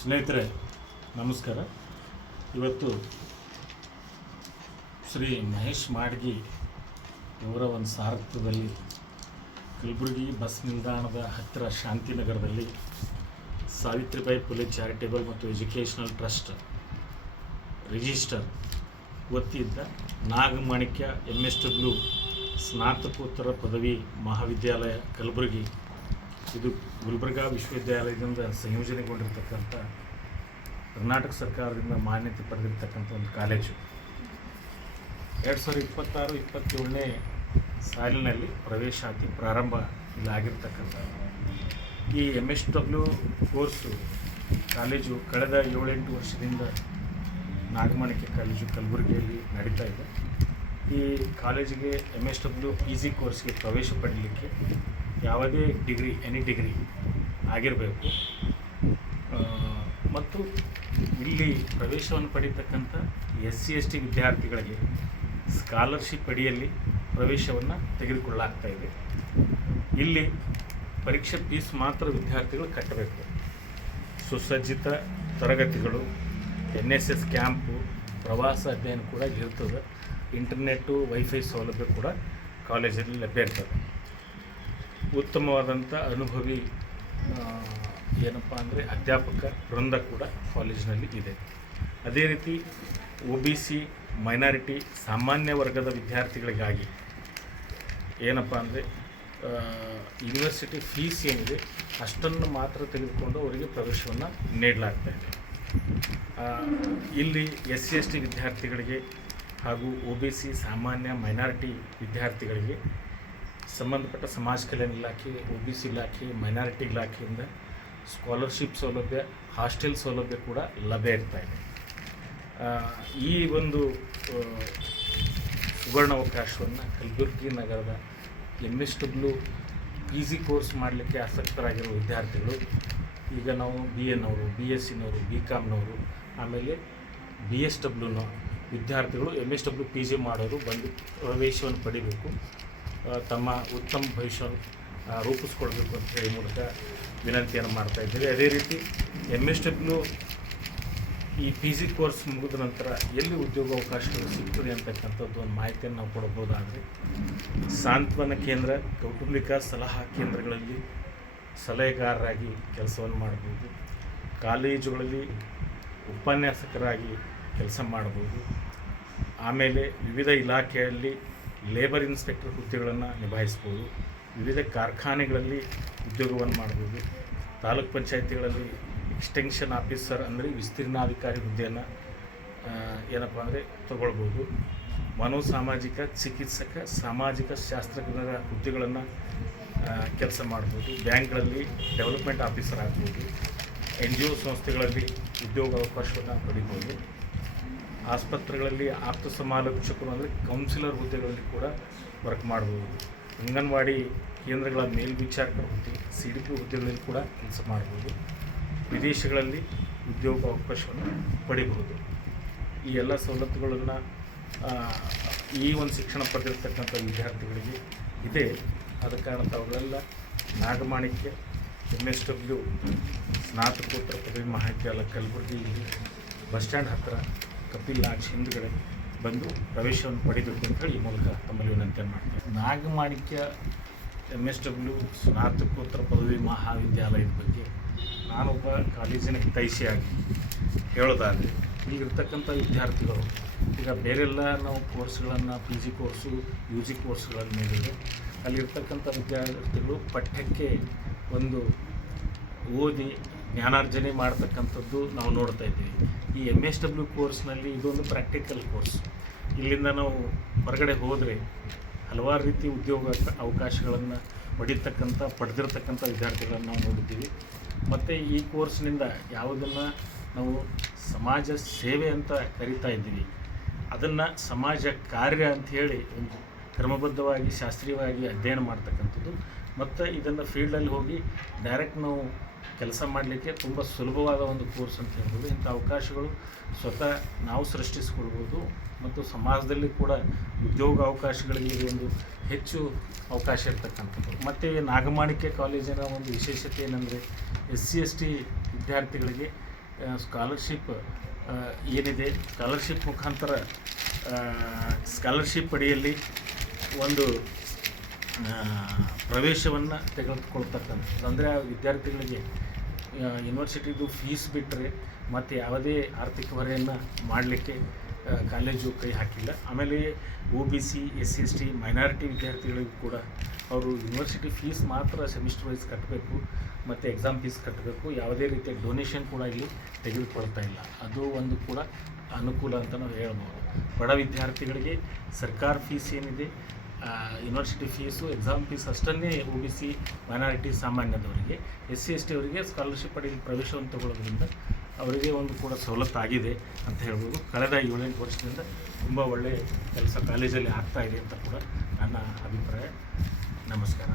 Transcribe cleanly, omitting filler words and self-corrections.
ಸ್ನೇಹಿತರೆ ನಮಸ್ಕಾರ. ಇವತ್ತು ಶ್ರೀ ಮಹೇಶ್ ಮಾಡ್ಗಿ ಇವರ ಒಂದು ಸಾರಥ್ಯದಲ್ಲಿ ಕಲಬುರಗಿ ಬಸ್ ನಿಲ್ದಾಣದ ಹತ್ತಿರ ಶಾಂತಿನಗರದಲ್ಲಿ ಸಾವಿತ್ರಿಬಾಯಿ ಫುಲೆ ಚಾರಿಟೇಬಲ್ ಮತ್ತು ಎಜುಕೇಷನಲ್ ಟ್ರಸ್ಟ್ ರಿಜಿಸ್ಟರ್ ವತಿಯಿಂದ ನಾಗಮಾಣಿಕ್ಯ MSW ಸ್ನಾತಕೋತ್ತರ ಪದವಿ ಮಹಾವಿದ್ಯಾಲಯ ಕಲಬುರಗಿ, ಇದು ಗುಲ್ಬರ್ಗಾ ವಿಶ್ವವಿದ್ಯಾಲಯದಿಂದ ಸಂಯೋಜನೆಗೊಂಡಿರ್ತಕ್ಕಂಥ ಕರ್ನಾಟಕ ಸರ್ಕಾರದಿಂದ ಮಾನ್ಯತೆ ಪಡೆದಿರ್ತಕ್ಕಂಥ ಒಂದು ಕಾಲೇಜು 2026-27ನೇ ಸಾಲಿನಲ್ಲಿ ಪ್ರವೇಶಾತಿ ಪ್ರಾರಂಭ ಇಲ್ಲಾಗಿರ್ತಕ್ಕಂಥ ಈ MSW ಕೋರ್ಸು ಕಾಲೇಜು ಕಳೆದ 7-8 ವರ್ಷದಿಂದ ನಾಗಮಾಣಿಕ್ಯ ಕಾಲೇಜು ಕಲಬುರಗಿಯಲ್ಲಿ ನಡೀತಾ ಇದೆ. ಈ ಕಾಲೇಜಿಗೆ MSW PG ಕೋರ್ಸ್ಗೆ ಪ್ರವೇಶ ಪಡೀಲಿಕ್ಕೆ ಯಾವುದೇ ಡಿಗ್ರಿ, ಎನಿ ಡಿಗ್ರಿ ಆಗಿರಬೇಕು ಮತ್ತು ಇಲ್ಲಿ ಪ್ರವೇಶವನ್ನು ಪಡೀತಕ್ಕಂಥ SC/ST ವಿದ್ಯಾರ್ಥಿಗಳಿಗೆ ಸ್ಕಾಲರ್ಶಿಪ್ ಅಡಿಯಲ್ಲಿ ಪ್ರವೇಶವನ್ನು ತೆಗೆದುಕೊಳ್ಳಲಾಗ್ತಾ ಇದೆ. ಇಲ್ಲಿ ಪರೀಕ್ಷೆ ಫೀಸ್ ಮಾತ್ರ ವಿದ್ಯಾರ್ಥಿಗಳು ಕಟ್ಟಬೇಕು. ಸುಸಜ್ಜಿತ ತರಗತಿಗಳು, NSS ಕ್ಯಾಂಪು, ಪ್ರವಾಸ ಅಧ್ಯಯನ ಕೂಡ ಇರ್ತದೆ. ಇಂಟರ್ನೆಟ್ಟು, ವೈಫೈ ಸೌಲಭ್ಯ ಕೂಡ ಕಾಲೇಜಲ್ಲಿ ಲಭ್ಯ ಇರ್ತದೆ. ಉತ್ತಮವಾದಂಥ ಅನುಭವಿ ಏನಪ್ಪ ಅಂದರೆ ಅಧ್ಯಾಪಕ ವೃಂದ ಕೂಡ ಕಾಲೇಜಿನಲ್ಲಿ ಇದೆ. ಅದೇ ರೀತಿ OBC, ಮೈನಾರಿಟಿ, ಸಾಮಾನ್ಯ ವರ್ಗದ ವಿದ್ಯಾರ್ಥಿಗಳಿಗಾಗಿ ಏನಪ್ಪ ಅಂದರೆ ಯೂನಿವರ್ಸಿಟಿ ಫೀಸ್ ಏನಿದೆ ಅಷ್ಟನ್ನು ಮಾತ್ರ ತೆಗೆದುಕೊಂಡು ಅವರಿಗೆ ಪ್ರವೇಶವನ್ನು ನೀಡಲಾಗ್ತಾ ಇದೆ. ಇಲ್ಲಿ SC/ST ವಿದ್ಯಾರ್ಥಿಗಳಿಗೆ ಹಾಗೂ OBC, ಸಾಮಾನ್ಯ ಮೈನಾರಿಟಿ ವಿದ್ಯಾರ್ಥಿಗಳಿಗೆ ಸಂಬಂಧಪಟ್ಟ ಸಮಾಜ ಕಲ್ಯಾಣ ಇಲಾಖೆ, OBC ಇಲಾಖೆ, ಮೈನಾರಿಟಿ ಇಲಾಖೆಯಿಂದ ಸ್ಕಾಲರ್ಶಿಪ್ ಸೌಲಭ್ಯ, ಹಾಸ್ಟೆಲ್ ಸೌಲಭ್ಯ ಕೂಡ ಲಭ್ಯ ಇರ್ತಾ ಇದೆ. ಈ ಒಂದು ಸುವರ್ಣಾವಕಾಶವನ್ನು ಕಲಬುರಗಿ ನಗರದ MSW PG ಕೋರ್ಸ್ ಮಾಡಲಿಕ್ಕೆ ಆಸಕ್ತರಾಗಿರೋ ವಿದ್ಯಾರ್ಥಿಗಳು, ಈಗ ನಾವು BA-ನವರು, BSc-ನವರು, BCom-ನವರು, ಆಮೇಲೆ BSW ವಿದ್ಯಾರ್ಥಿಗಳು MSW PG ಮಾಡೋರು ಬಂದು ಪ್ರವೇಶವನ್ನು ಪಡಿಬೇಕು, ತಮ್ಮ ಉತ್ತಮ ಭವಿಷ್ಯವನ್ನು ರೂಪಿಸ್ಕೊಳ್ಬೇಕು ಅಂತ ಹೇಳಿ ಮೂಲಕ ವಿನಂತಿಯನ್ನು ಮಾಡ್ತಾ ಇದ್ದೀವಿ. ಅದೇ ರೀತಿ MSW ಈ PG ಕೋರ್ಸ್ ಮುಗಿದ ನಂತರ ಎಲ್ಲಿ ಉದ್ಯೋಗಾವಕಾಶಗಳು ಸಿಗ್ತದೆ ಅಂತಕ್ಕಂಥದ್ದು ಒಂದು ಮಾಹಿತಿಯನ್ನು ನಾವು ಕೊಡಬಹುದಾದರೆ, ಸಾಂತ್ವನ ಕೇಂದ್ರ, ಕೌಟುಂಬಿಕ ಸಲಹಾ ಕೇಂದ್ರಗಳಲ್ಲಿ ಸಲಹೆಗಾರರಾಗಿ ಕೆಲಸವನ್ನು ಮಾಡ್ಬೋದು, ಕಾಲೇಜುಗಳಲ್ಲಿ ಉಪನ್ಯಾಸಕರಾಗಿ ಕೆಲಸ ಮಾಡ್ಬೋದು, ಆಮೇಲೆ ವಿವಿಧ ಇಲಾಖೆಯಲ್ಲಿ ಲೇಬರ್ ಇನ್ಸ್ಪೆಕ್ಟರ್ ಹುದ್ದೆಗಳನ್ನು ನಿಭಾಯಿಸ್ಬೋದು, ವಿವಿಧ ಕಾರ್ಖಾನೆಗಳಲ್ಲಿ ಉದ್ಯೋಗವನ್ನು ಮಾಡ್ಬೋದು, ತಾಲೂಕ್ ಪಂಚಾಯತಿಗಳಲ್ಲಿ ಎಕ್ಸ್ಟೆನ್ಷನ್ ಆಫೀಸರ್ ಅಂದರೆ ವಿಸ್ತೀರ್ಣಾಧಿಕಾರಿ ಹುದ್ದೆಯನ್ನು ಏನಪ್ಪ ಅಂದರೆ ತಗೊಳ್ಬೋದು, ಮನೋಸಾಮಾಜಿಕ ಚಿಕಿತ್ಸಕ, ಸಾಮಾಜಿಕ ಶಾಸ್ತ್ರಜ್ಞರ ಹುದ್ದೆಗಳನ್ನು ಕೆಲಸ ಮಾಡ್ಬೋದು, ಬ್ಯಾಂಕ್ಗಳಲ್ಲಿ ಡೆವಲಪ್ಮೆಂಟ್ ಆಫೀಸರ್ ಆಗ್ಬೋದು, NGO ಸಂಸ್ಥೆಗಳಲ್ಲಿ ಉದ್ಯೋಗಾವಕಾಶವನ್ನು ಪಡಿಬೋದು, ಆಸ್ಪತ್ರೆಗಳಲ್ಲಿ ಆಪ್ತ ಸಮಾಲೋಚಕರು ಅಂದರೆ ಕೌನ್ಸಿಲರ್ ಹುದ್ದೆಗಳಲ್ಲಿ ಕೂಡ ವರ್ಕ್ ಮಾಡ್ಬೋದು, ಅಂಗನವಾಡಿ ಕೇಂದ್ರಗಳ ಮೇಲ್ವಿಚಾರಕರ ಹುದ್ದೆ, CDP ಹುದ್ದೆಗಳಲ್ಲಿ ಕೂಡ ಕೆಲಸ ಮಾಡ್ಬೋದು, ವಿದೇಶಗಳಲ್ಲಿ ಉದ್ಯೋಗಾವಕಾಶವನ್ನು ಪಡಿಬಹುದು. ಈ ಎಲ್ಲ ಸವಲತ್ತುಗಳನ್ನು ಈ ಒಂದು ಶಿಕ್ಷಣ ಪಡೆದಿರ್ತಕ್ಕಂಥ ವಿದ್ಯಾರ್ಥಿಗಳಿಗೆ ಇದೆ. ಆದ ಕಾರಣ ತಾವುಗಳೆಲ್ಲ ನಾಗಮಾಣಿಕ್ಯ MSW ಸ್ನಾತಕೋತ್ತರ ಪದವಿ ಮಹಾವಿದ್ಯಾಲಯ ಕಲಬುರಗಿಯಲ್ಲಿ ಬಸ್ ಸ್ಟ್ಯಾಂಡ್ ಹತ್ತಿರ ಕಪಿಲ್ ಲಾಡ್ಜ್ ಹಿಂದುಗಡೆ ಬಂದು ಪ್ರವೇಶವನ್ನು ಪಡೆಯಬೇಕು ಅಂತ ಹೇಳಿ ಈ ಮೂಲಕ ತಮ್ಮಲ್ಲಿ ವಿನಂತಿಯನ್ನು ಮಾಡ್ತಾರೆ. ನಾಗಮಾಣಿಕ್ಯ MSW ಸ್ನಾತಕೋತ್ತರ ಪದವಿ ಮಹಾವಿದ್ಯಾಲಯದ ಬಗ್ಗೆ ನಾನೊಬ್ಬ ಕಾಲೇಜಿನ ಹಿತೈಷಿಯಾಗಿ ಹೇಳೋದಾದರೆ, ಇಲ್ಲಿರ್ತಕ್ಕಂಥ ವಿದ್ಯಾರ್ಥಿಗಳು ಈಗ ಬೇರೆಲ್ಲ ನಾವು ಕೋರ್ಸ್ಗಳನ್ನು PG ಕೋರ್ಸು, UG ಕೋರ್ಸ್ಗಳನ್ನು ನೀಡಿದರೆ ಅಲ್ಲಿರ್ತಕ್ಕಂಥ ವಿದ್ಯಾರ್ಥಿಗಳು ಪಠ್ಯಕ್ಕೆ ಒಂದು ಓದಿ ಜ್ಞಾನಾರ್ಜನೆ ಮಾಡ್ತಕ್ಕಂಥದ್ದು ನಾವು ನೋಡ್ತಾ ಇದ್ದೀವಿ. ಈ MSW ಕೋರ್ಸ್ನಲ್ಲಿ ಇದೊಂದು ಪ್ರಾಕ್ಟಿಕಲ್ ಕೋರ್ಸ್. ಇಲ್ಲಿಂದ ನಾವು ಹೊರಗಡೆ ಹೋದರೆ ಹಲವಾರು ರೀತಿ ಉದ್ಯೋಗ ಅವಕಾಶಗಳನ್ನು ಪಡೆದಿರ್ತಕ್ಕಂಥ ವಿದ್ಯಾರ್ಥಿಗಳನ್ನು ನಾವು ನೋಡಿದ್ದೀವಿ. ಮತ್ತು ಈ ಕೋರ್ಸ್ನಿಂದ ಯಾವುದನ್ನು ನಾವು ಸಮಾಜ ಸೇವೆ ಅಂತ ಕರಿತಾ ಇದ್ದೀವಿ, ಅದನ್ನು ಸಮಾಜ ಕಾರ್ಯ ಅಂಥೇಳಿ ಒಂದು ಕ್ರಮಬದ್ಧವಾಗಿ ಶಾಸ್ತ್ರೀಯವಾಗಿ ಅಧ್ಯಯನ ಮಾಡ್ತಕ್ಕಂಥದ್ದು ಮತ್ತು ಇದನ್ನು ಫೀಲ್ಡಲ್ಲಿ ಹೋಗಿ ಡೈರೆಕ್ಟ್ ನಾವು ಕೆಲಸ ಮಾಡಲಿಕ್ಕೆ ತುಂಬ ಸುಲಭವಾದ ಒಂದು ಕೋರ್ಸ್ ಅಂತ ಹೇಳ್ಬೋದು. ಇಂಥ ಅವಕಾಶಗಳು ಸ್ವತಃ ನಾವು ಸೃಷ್ಟಿಸ್ಕೊಳ್ಬೋದು ಮತ್ತು ಸಮಾಜದಲ್ಲಿ ಕೂಡ ಉದ್ಯೋಗ ಅವಕಾಶಗಳಿಗೆ ಒಂದು ಹೆಚ್ಚು ಅವಕಾಶ ಇರ್ತಕ್ಕಂಥದ್ದು. ಮತ್ತು ನಾಗಮಾಣಿಕ್ಯ ಕಾಲೇಜಿನ ಒಂದು ವಿಶೇಷತೆ ಏನಂದರೆ SC/ST ವಿದ್ಯಾರ್ಥಿಗಳಿಗೆ ಸ್ಕಾಲರ್ಶಿಪ್ ಏನಿದೆ, ಸ್ಕಾಲರ್ಶಿಪ್ ಮುಖಾಂತರ ಸ್ಕಾಲರ್ಶಿಪ್ ಅಡಿಯಲ್ಲಿ ಒಂದು ಪ್ರವೇಶವನ್ನು ತೆಗೆದುಕೊಳ್ತಕ್ಕಂಥದ್ದು. ಅಂದರೆ ಆ ವಿದ್ಯಾರ್ಥಿಗಳಿಗೆ ಯೂನಿವರ್ಸಿಟಿದು ಫೀಸ್ ಬಿಟ್ಟರೆ ಮತ್ತು ಯಾವುದೇ ಆರ್ಥಿಕ ಹೊರೆಯನ್ನು ಮಾಡಲಿಕ್ಕೆ ಕಾಲೇಜು ಕೈ ಹಾಕಿಲ್ಲ. ಆಮೇಲೆ OBC SC ST ಮೈನಾರಿಟಿ ವಿದ್ಯಾರ್ಥಿಗಳಿಗೂ ಕೂಡ ಅವರು ಯೂನಿವರ್ಸಿಟಿ ಫೀಸ್ ಮಾತ್ರ ಸೆಮಿಸ್ಟರ್ ವೈಸ್ ಕಟ್ಟಬೇಕು ಮತ್ತು ಎಕ್ಸಾಮ್ ಫೀಸ್ ಕಟ್ಟಬೇಕು. ಯಾವುದೇ ರೀತಿಯ ಡೊನೇಷನ್ ಕೂಡ ಇಲ್ಲಿ ತೆಗೆದುಕೊಳ್ತಾ ಇಲ್ಲ. ಅದು ಒಂದು ಕೂಡ ಅನುಕೂಲ ಅಂತ ನಾವು ಹೇಳ್ಬೋದು. ಬಡ ವಿದ್ಯಾರ್ಥಿಗಳಿಗೆ ಸರ್ಕಾರ ಫೀಸ್ ಏನಿದೆ, ಯೂನಿವರ್ಸಿಟಿ ಫೀಸು, ಎಕ್ಸಾಮ್ ಫೀಸ್ ಅಷ್ಟನ್ನೇ OBC ಮೈನಾರಿಟಿ ಸಾಮಾನ್ಯದವರಿಗೆ, SC ST ಅವರಿಗೆ ಸ್ಕಾಲರ್ಶಿಪ್ ಅಡಿಯಲ್ಲಿ ಪ್ರವೇಶವನ್ನು ತಗೊಳ್ಳೋದ್ರಿಂದ ಅವರಿಗೆ ಒಂದು ಕೂಡ ಸವಲತ್ತಾಗಿದೆ ಅಂತ ಹೇಳ್ಬೋದು. ಕಳೆದ 7-8 ವರ್ಷದಿಂದ ತುಂಬ ಒಳ್ಳೆಯ ಕೆಲಸ ಕಾಲೇಜಲ್ಲಿ ಆಗ್ತಾಯಿದೆ ಅಂತ ಕೂಡ ನನ್ನ ಅಭಿಪ್ರಾಯ. ನಮಸ್ಕಾರ.